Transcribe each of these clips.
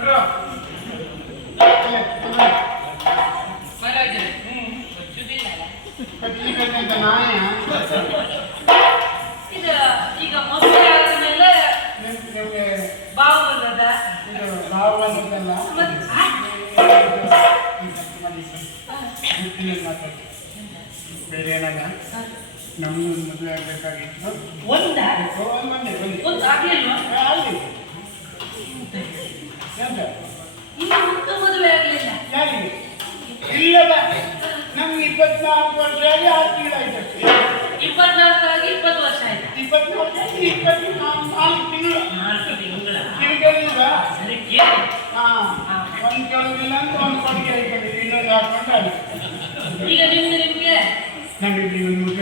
ಬೇರೆ ಏನಲ್ಲ ನಮ್ಗೊಂದು ಮದುವೆ ಆಗಬೇಕಾಗಿತ್ತು ಒಂದ ಒಂದು ಆಗ್ಲಿಲ್ವಾ ಇಲ್ಲದ ನಮ್ಗೆ ಇಪ್ಪತ್ನಾಲ್ಕು ವರ್ಷ ಆಗಿ ಆರು ತಿಂಗಳಾಯ್ತು ಇಪ್ಪತ್ನಾಲ್ಕರಾಗಿ ಇಪ್ಪತ್ತು ವರ್ಷ ಆಯ್ತು. ಇಪ್ಪತ್ನಾಲ್ಕು ಆಗಿ ನಾಲ್ಕು ತಿಂಗಳು. ನಾಲ್ಕು ತಿಂಗಳ. ಕಿರಿಕಿರಿಲ್ವಾ ಅದಕ್ಕೆ? ಹಾಂ. ಒಂದು ಕೇಳೋದಿಲ್ಲ ಅಂತ ಒಂದು ಕೊಡುಗೆ ಇನ್ನೊಂದು ಹಾಕೊಂಡು ಈಗ ನಿಮ್ದು ನಿಮಗೆ? ನಮಗೆ ಒಂದು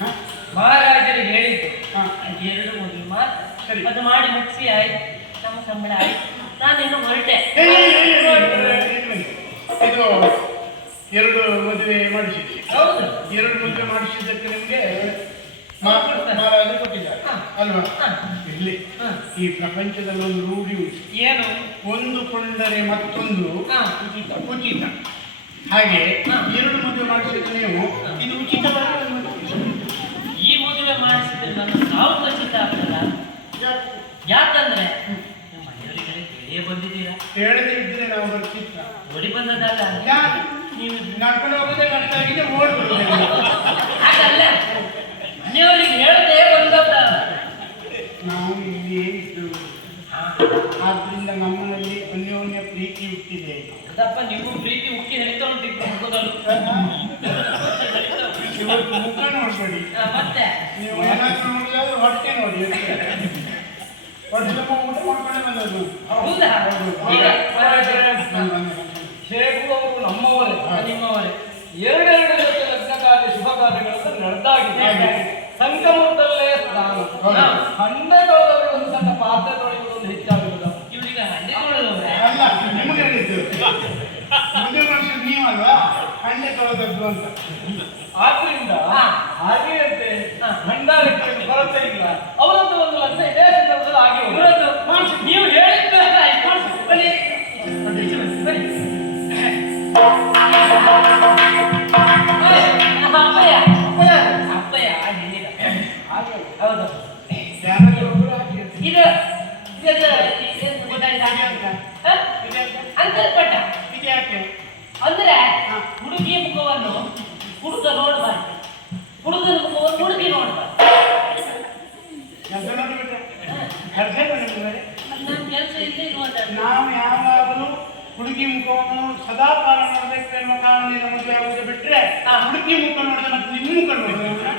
ಹಾ? ಮಹಾರಾಜರಿಗೆ ಹೇಳಿದ್ದು. ಹಾ. ಎರಡು ಮೂರು ಸರಿ. ಅದು ಮಾಡಿ ಮುಗಿಸಿ ಆಯ್ತು. ನಮ್ಮ ಸಂಬಳ ಆಯ್ತು. ನಾನಿನ್ನು ಹೊರಟೆ. ಇದು ಎರಡು ಮದುವೆ ಮಾಡಿಸಿದ್ವಿ. ಹೌದು. ಎರಡು ಮದುವೆ ಮಾಡಿಸಿದ್ದಕ್ಕೆ ನಿಮಗೆ ಮಹಾರಾಜ ಕೊಟ್ಟಿದ್ದಾರೆ. ಅಲ್ವಾ? ಇಲ್ಲಿ. ಈ ಪ್ರಪಂಚದಲ್ಲಿ ಒಂದು ರೂಢಿ ಉಂಟು. ಏನು? ಒಂದು ಕೊಂಡರೆ ಮತ್ತೊಂದು. ಉಚಿತ ಉಚಿತ. ಹಾಗೆ. ಎರಡು ಮದುವೆ ಮಾಡಿಸಿದ್ರೆ ನೀವು. ಇದು ಉಚಿತವಾಗಿ ಈ ಮದುವೆ ಮಾಡಿಸಿದ್ರೆ ನನ್ನ ಸಾವು ಖಚಿತ ಆಗ್ತದ? ಯಾಕೆ? ಯಾಕಂದ್ರೆ ಬಂದಿದ್ದೀರಾ? ಹೇಳದೇ ಇದ್ರೆ ನಾವು ಬರ್ತಿತ್ತ ಓಡಿ ಬಂದದಲ್ಲ ಯಾಕೆ ನೀವು ನಡ್ಕೊಂಡು ಹೋಗೋದೇ ಕಷ್ಟ ಆಗಿದೆ ಓಡ್ಬೋದು ಹಾಗಲ್ಲ ಮನೆಯವರಿಗೆ ಹೇಳದೆ ಬಂದದ್ದ. ನಾವು ಇಲ್ಲಿ ಇದ್ದು ಆದ್ರಿಂದ ನಮ್ಮಲ್ಲಿ ಅನ್ಯೋನ್ಯ ಪ್ರೀತಿ ಹುಟ್ಟಿದೆ. ಅದಪ್ಪ ನೀವು ಪ್ರೀತಿ ಉಕ್ಕಿ ಹರಿತಾ ಉಂಟಿದ್ರು ಮುಖದಲ್ಲೂ ಇವತ್ತು ಮುಖ ನೋಡ್ಬೇಡಿ. ಮತ್ತೆ? ನೀವು ಏನಾದ್ರು ನೋಡಿದ್ರೆ ಹೊಟ್ಟೆ ನೋಡಿ ಹೊಟ್ಟೆ ತುಂಬ ಊಟ ಮಾಡ್ಕೊಂಡೆ ಬಂದದ್ದು ಹೌದಾ. ಶೇಖು ಅವರು ನಮ್ಮವರೇ ನಿಮ್ಮವರೇ ಎರಡೆರಡು ಜೊತೆ ಲಗ್ನ ಕಾರ್ಯ ಶುಭ ಕಾರ್ಯಗಳನ್ನು ನಡೆದಾಗಿದೆ. ಸಂಗಮದಲ್ಲೇ ಸ್ನಾನ ಹಣ್ಣೆ ಹಂಡೆದವರಿಗೆ ಒಂದು ಸಣ್ಣ ಪಾತ್ರೆ ತೊಳೆಯುವುದು ಹೆಚ್ಚಾಗಿರುವುದು ಇವರಿಗೆ ಹಣ್ಣೆ ನೋಡಿದವ್ರೆ ಅಲ್ಲ ನಿಮಗೆ ಮುಂದೆ ವರ್ಷ ನೀವಲ್ವಾ ಹಣ್ಣೆ ತೊಳೆದದ್ದು ಅಂತ ಆದ್ರಿಂದ ಅಂದ್ರೆ ಹುಡುಗಿ ಹುಡುಗಿಯ ಮುಖವನ್ನು ಹುಡುಗ ನೋಡಬಾರ್ದು. ಹುಡುಗನ ಮುಖವನ್ನು ಹುಡುಗಿ ನೋಡಬಾರ್ದು. ನಾವು ಯಾವಾಗಲೂ ಹುಡುಗಿ ಮುಖವನ್ನು ಸದಾ ಕಾರಣ ನೋಡಬೇಕು ಎನ್ನುವ ಕಾರಣದಿಂದ ಮದುವೆ ಆಗುವುದು ಬಿಟ್ರೆ ಆ ಹುಡುಗಿ ಮುಖ ನೋಡಿದ್ರೆ ಮತ್ತೆ ನಿಮ್ಮ ಮುಖ ನೋಡಿದ್ರೆ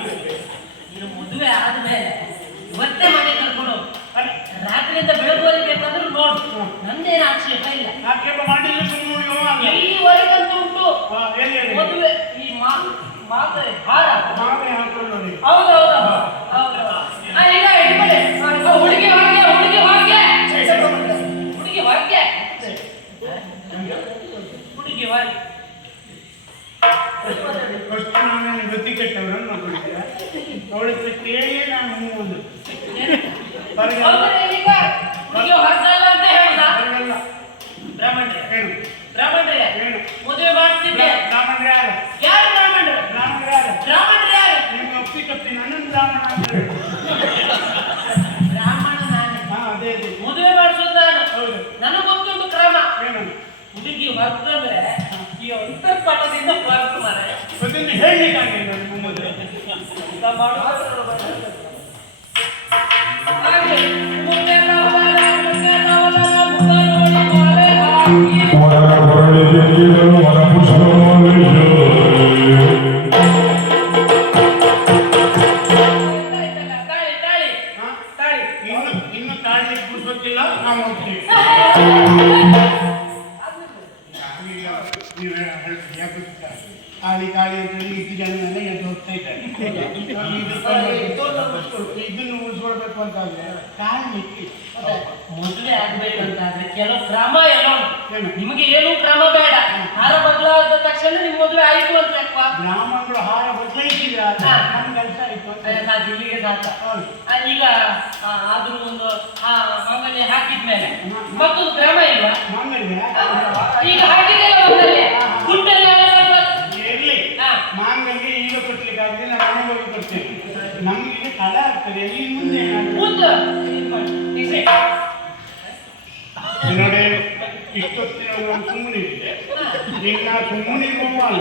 ಇದು ಮದುವೆ ಆದ್ಮೇಲೆ ಇವತ್ತೇ ಮನೆ ಕರ್ಕೊಂಡು ಹೋಗು. ಅಲ್ಲ ರಾತ್ರಿಯಿಂದ ಬೆಳಗುವರೆಗೆ ಬೇಕಾದ್ರೂ ನೋಡು ನಂದೇನು ಆಕ್ಷೇಪ ಇಲ್ಲ ಆಕ್ಷೇಪ ಮಾಡಿದ್ರೆ ಸುಮ್ಮನೆ ಉಳಿಯುವ ಅಲ್ಲ. ಎಲ್ಲಿವರೆಗಂತ ಉಂಟು ಹಾ, ಹೇಳಿ ಹೇಳಿ ಮದುವೆ ಈ ಮಾತೆ ಮಾತೆ ಹಾರ ಮಾತೆ ಹಾಕೊಂಡು ನೋಡಿ ಹೌದು ಹೌದು ಹೌದು. ಆ, ಈಗ ಇಟ್ಕೊಳ್ಳಿ. ಆ, ಹುಡುಗಿ ಹೊರಗೆ ಹುಡುಗಿ ಹೊರಗೆ. ಹುಡುಗಿ ಹೊರಗೆ. ಹುಡುಗಿ ಹೊರಗೆ. ಫಸ್ಟ್ ನಾನು ಗತಿ ಕೆಟ್ಟವರನ್ನು ನೋಡಿದ್ದೆ ಕೇಳಿಯೇ ನಾನು ಹೊರಗೆ ಹೌದ್ರೆ ಈಗ ಹುಡುಗಿ ಹೊರಗಲ್ಲ ಅಂತ ಹೇಳುದ ಹೊರಗಲ್ಲ ಬ್ರಾಹ್ಮಣರೇ ಏನು ಬ್ರಾಹ್ಮಣರೇ ಏನು ಮದುವೆ ಮಾಡ್ತಿದ್ದೆ ಬ್ರಾಹ್ಮಣರೇ ಯಾರು ಯಾರು ಬ್ರಾಹ್ಮಣರು ಬ್ರಾಹ್ಮಣರೇ ಯಾರು ಬ್ರಾಹ್ಮಣರು ಯಾರು ನಿಮ್ಗೆ ಒಪ್ಪಿ ತಪ್ಪಿ ನನ್ನನ್ನು ಬ್ರಾಹ್ಮಣ ಅಂತ ಹೇಳಿ ಬ್ರಾಹ್ಮಣ ನಾನೇ ಹಾ ಅದೇ ಅದೇ ಮದುವೆ ಮಾಡಿಸೋದು ನಾನು ಹೌದು ನನಗೆ ಗೊತ್ತುಂಟು ಕ್ರಮ ಏನು ಹುಡುಗಿ ಹೊರತಂದ್ರೆ ಈ ಅಂತರ್ಪಟದಿಂದ ಹೊರತು ಮಾರೆ ಅದನ್ನು ಹೇಳಲಿಕ್ಕಾಗಿಲ್ಲ ನಿಮ್ಮ ಮದುವೆ ಹಾಗೆ ಮುನ್ನೆಲ್ಲ ಇದನ್ನು ಉಳಿಸ್ಕೊಳ್ಬೇಕು ಅಂತಾದ್ರೆ ತಾಳಿ ಇಕ್ಕಿ. ಮದುವೆ ಆಗ್ಬೇಕಂತಾದ್ರೆ ಕೆಲವು ಕ್ರಮ ಎಲ್ಲ? ನಿಮಗೆ ಏನು ಕ್ರಮ ಬೇಡ ಹಾರ ಬದಲಾದ ತಕ್ಷಣ ನಿಮ್ ಮೊದಲೇ ಆಯ್ತು ಅಂತ. ಬ್ರಾಹ್ಮಣರು ಹಾರ ಬದಲಾಯಿಸಿದ್ರೆ ಹಾ. ನಮ್ಮ ಕೆಲಸ ಆಯ್ತು ಅಂತ ಇಲ್ಲಿಗೆ ಸಾಕ ಈಗ ಆ, ಆದ್ರೂ ಒಂದು ಆ, ಮಂಗಲ್ಯ ಹಾಕಿದ್ಮೇಲೆ ಮತ್ತೊಂದು ಕ್ರಮ ಇಲ್ವಾ ಈಗ ಹಾ. ನಾನು ಸುಮ್ಮನೆ ಇದ್ದೆ. ಈಗ ನಾನು ಸುಮ್ಮನೆ ಹೋಗಲ್ಲ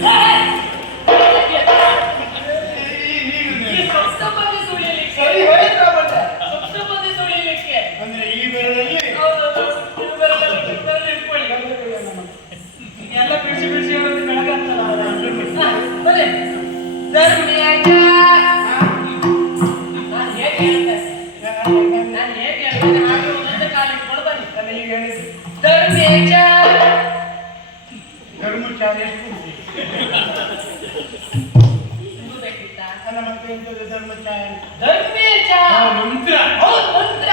Yes! ಹೇಳಿದ್ರು. ಧರ್ಮಚಾರ ಎಷ್ಟು ಅಲ್ಲ ಮತ್ತೆ ಎಂತದ್ದು ಧರ್ಮಚಾರ ಧರ್ಮೇಚಾರ ಮಂತ್ರ. ಹೌದು ಮಂತ್ರ.